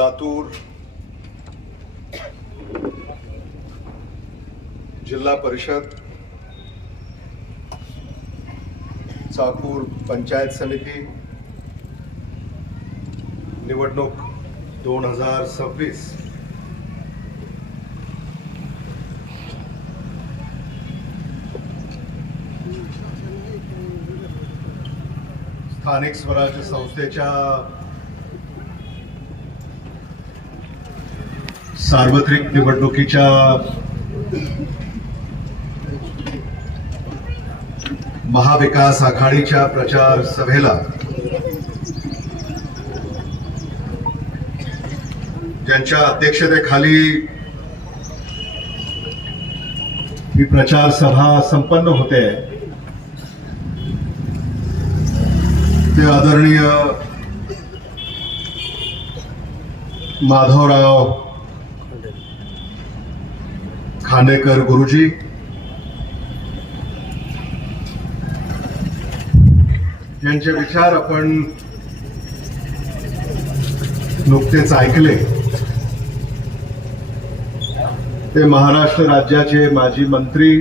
लातूर जिल्हा परिषद चाकूर पंचायत समिती निवडणूक दोन हजार सव्वीस. स्थानिक स्वराज्य संस्थेच्या सार्वत्रिक निवडणुकीच्या महाविकास आघाडीच्या प्रचार सभेला ज्यांच्या अध्यक्षतेखाली ही प्रचार सभा संपन्न होते ते आदरणीय माधवराव खांडेकर गुरुजी. यांचे विचार आपण नुकतेच ऐकले. ते महाराष्ट्र राज्याचे माजी मंत्री.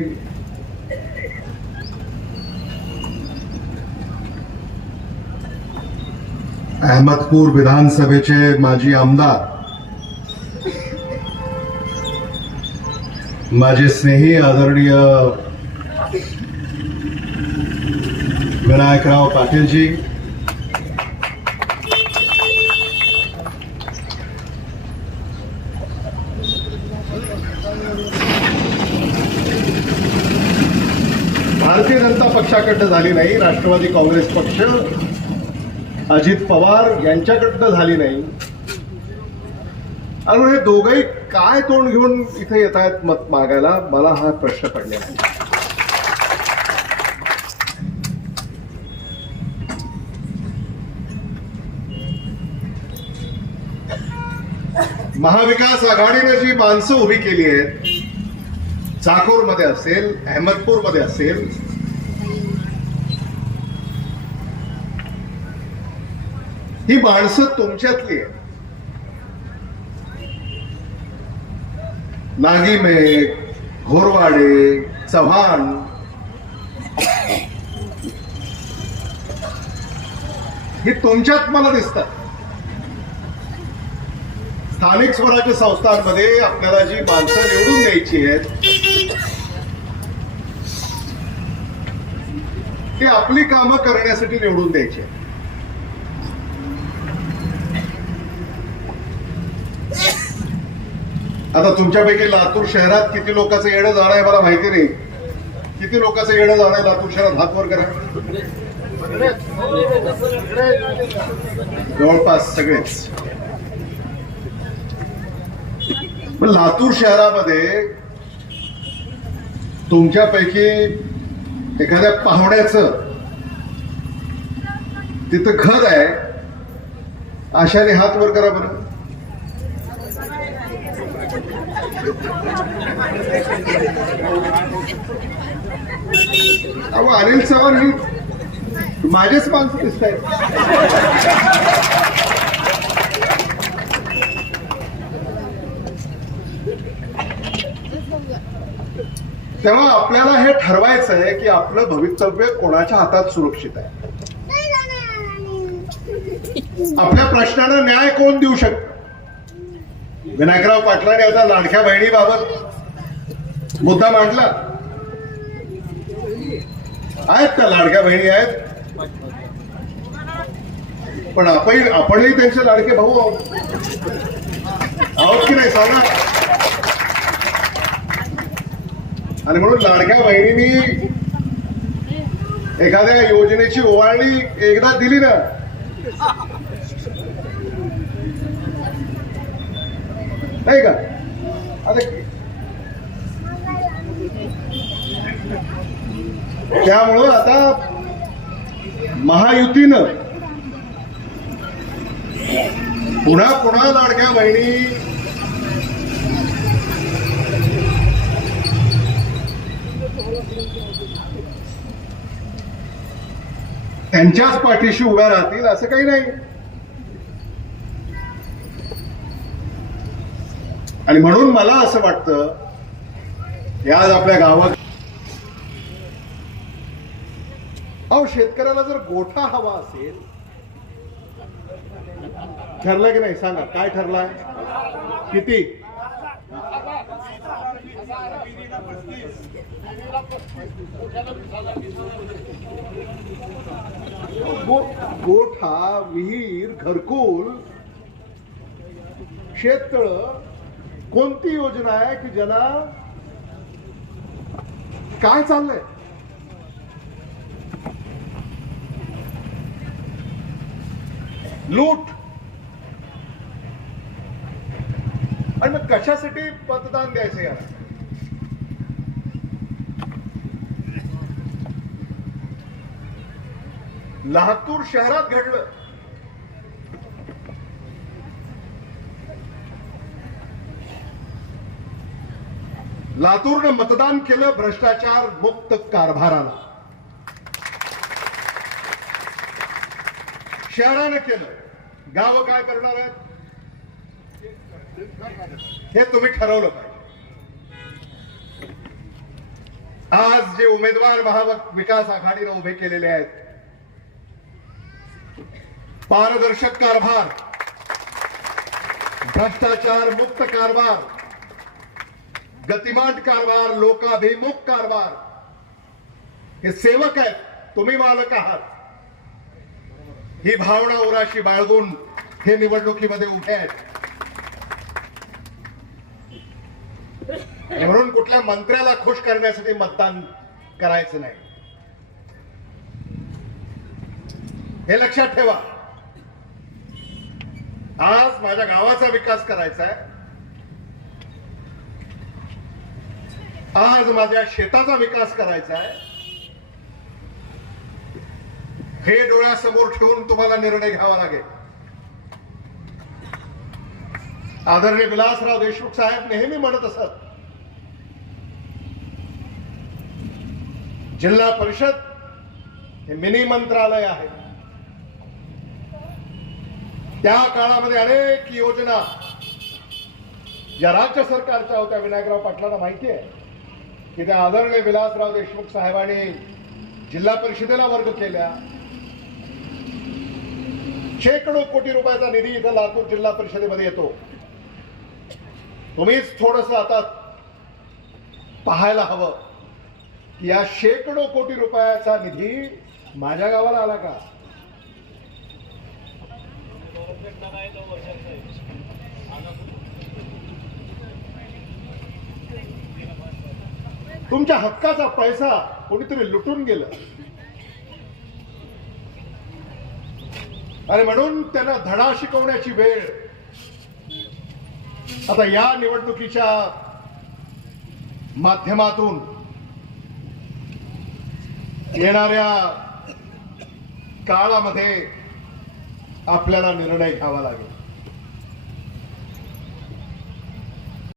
अहमदपूर विधानसभेचे माजी आमदार. माझे स्नेही आदरणीय विनायकराव पाटीलजी भारतीय जनता पक्षाकडनं झाली नाही राष्ट्रवादी काँग्रेस पक्ष अजित पवार यांच्याकडनं झाली नाही. आणि हे दोघंही काय तोंड घेऊन इथे येत आहेत मत मागायला? मला हा प्रश्न पडलेला आहे. महाविकास आघाडीने जी माणसं उभी केली आहेत चाकूरमध्ये असेल अहमदपूरमध्ये असेल ही माणसं तुमच्यातली आहेत. नागीमेघ घोरवाडे चव्हाण। हे तुमच्यात मला दिसतात स्थानिक स्वराज्य संस्थांमध्ये आपल्याला जी माणसं निवडून द्यायची आहेत ते आपली कामं करण्यासाठी निवडून द्यायची आहेत. आता तुमच्यापैकी लातूर शहरात किती लोकांचं येणं जाणं आहे मला माहिती नाही. किती लोकांचं येणं जाणं आहे लातूर शहरात? हात वर करा. जवळपास सगळेच. पण लातूर शहरामध्ये तुमच्यापैकी एखाद्या पाहुण्याचं तिथं घर आहे. आशाने हात वर करा बरं. अहो अनिल चव्हाण ही माझेच माणसं दिसत आहेत तेव्हा आपल्याला हे ठरवायचं आहे की आपलं भवितव्य कोणाच्या हातात सुरक्षित आहे? आपल्या प्रश्नाला न्याय कोण देऊ शकतो? विनायकराव पाटलांनी आता लाडक्या बहिणीबाबत मुद्दा मांडला. आहेत त्या लाडक्या बहिणी आहेत. पण आपण आपणही त्यांचे लाडके भाऊ आहोत. आहोत की नाही सांगा? आणि म्हणून लाडक्या बहिणींनी एखाद्या योजनेची ओवाळणी एकदा दिली ना नाही का? आता त्यामुळं आता महायुतीनं पुन्हा पुन्हा लाडक्या बहिणी त्यांच्याच पाठीशी उभ्या राहतील असं काही नाही. आणि म्हणून मला असं वाटतं की आज आपल्या गावात अहो शेतकऱ्याला जर गोठा हवा असेल ठरला की नाही? सांगा काय ठरलाय? किती? गोठा विहीर घरकुल शेततळ कोणती योजना आहे की ज्याला काय चाललंय? लूट. आणि मग कशासाठी मतदान द्यायचं या लातूर शहरात घडलं. लातूरनं मतदान केलं भ्रष्टाचार मुक्त कारभाराला. शहरानं केलं. गाव काय करणार आहेत? हे तुम्ही ठरवलं पाहिजे. आज जे उमेदवार महाविकास आघाडीनं उभे केलेले आहेत पारदर्शक कारभार भ्रष्टाचार मुक्त कारभार गतिमान कारभार लोकाभिमुख कारभार. हे सेवक आहेत तुम्ही मालक आहात. ही भावना उराशी बाळगून हे निवडणुकीमध्ये उभे आहेत. म्हणून कुठल्या मंत्र्याला खुश करण्यासाठी मतदान करायचं नाही. हे लक्षात ठेवा. आज माझ्या गावाचा विकास करायचा आहे. आज माझ्या शेताचा विकास करायचा आहे. हे डोळ्यासमोर ठेवून तुम्हाला निर्णय घ्यावा लागेल. आदरणीय विलासराव देशमुख साहेब नेहमी म्हणत असत जिल्हा परिषद हे मिनी मंत्रालय आहे. त्या काळामध्ये अनेक योजना ज्या राज्य सरकारच्या होत्या विनायकराव पाटलांना माहिती आहे. की त्या आदरणीय विलासराव देशमुख साहेबांनी जिल्हा परिषदेला वर्ग केल्या. शेकडो कोटी रुपयाचा निधी इथं लातूर जिल्हा परिषदेमध्ये येतो. तुम्हीच थोडस आता पाहायला हवं की या शेकडो कोटी रुपयाचा निधी माझ्या गावाला आला का? तुमच्या हक्काचा पैसा कोणीतरी लुटून गेला. आणि म्हणून त्यांना धडा शिकवण्याची वेळ. आता या निवडणुकीच्या माध्यमातून येणाऱ्या काळामध्ये आपल्याला निर्णय घ्यावा लागेल.